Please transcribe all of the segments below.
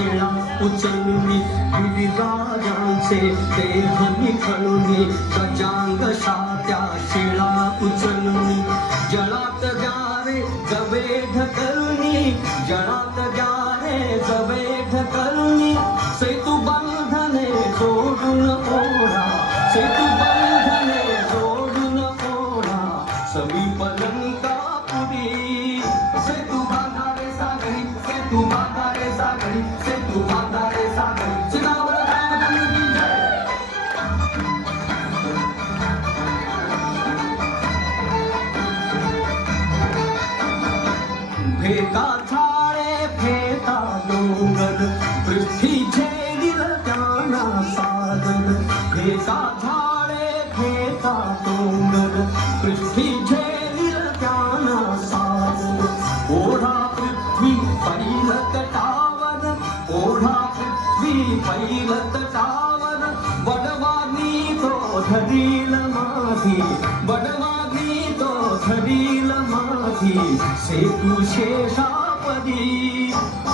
शिळा उचलुनी गिरिराजांचे देह निखळुनी गजांग सात्या शिळा उचलुनी जळात जारे जवेध करुनी जळात जारे जवेध करुनी सेतु बंधने जोडून ओढा सेतु बंधने जोडून ओढा समीप लंकापुरी सेतु बांधारे सागरी सेतु बांधारे सागरी सेतु बांधारे सागरी सिद्धावर रामचंद्र की जय। फेका झाडे फेका डोंगर पृथ्वी झेलील त्याना सागर फेका झाडे फेका डोंगर पृथ्वी झेलील त्याना सागर ओढा पृथ्वी पैलत टावर ओढा पृथ्वी पैलत टावर बडवानी तो धरील माझी बडवानी तो धरील माझी सेतु शेषापदी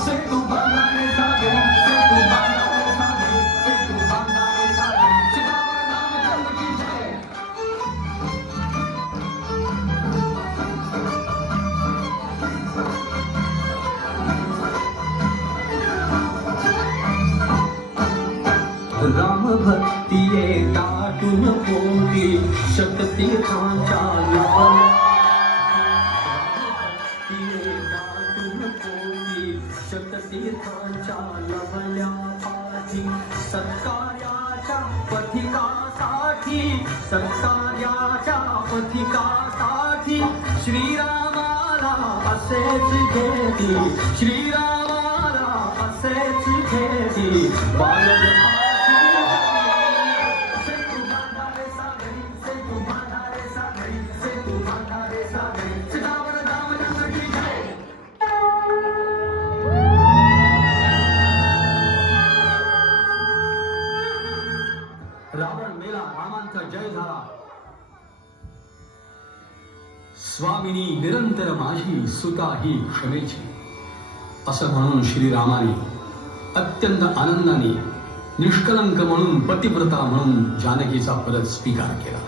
सेतु बांधारे सागरी सेतु बांधारे सागरी सेतु बांधारे सागरी सिद्धावर रामचंद्र की जय। राम भक्तिये दाटून पोटी शततीर्थांच्या लवल्या शततीर्थांच्या लवल्या पाठी सत्कार्याच्या पथिकासाठी सत्कार्याच्या पथिकासाठी श्रीरामाला असेच घेती श्रीरामाला असेच घेती बालक सेतु बांधारे सागरी सेतु बांधारे सागरी सेतु बांधारे सागरी सिद्धावर रामचंद्र की जय। रावण मेला रामांचा जय झाला स्वामिनी निरंतर माझी सुता ही क्षमेची असं म्हणून श्रीरामाने अत्यंत आनंदाने निष्कलंक म्हणून पतिव्रता म्हणून जानकीचा परत स्वीकार केला।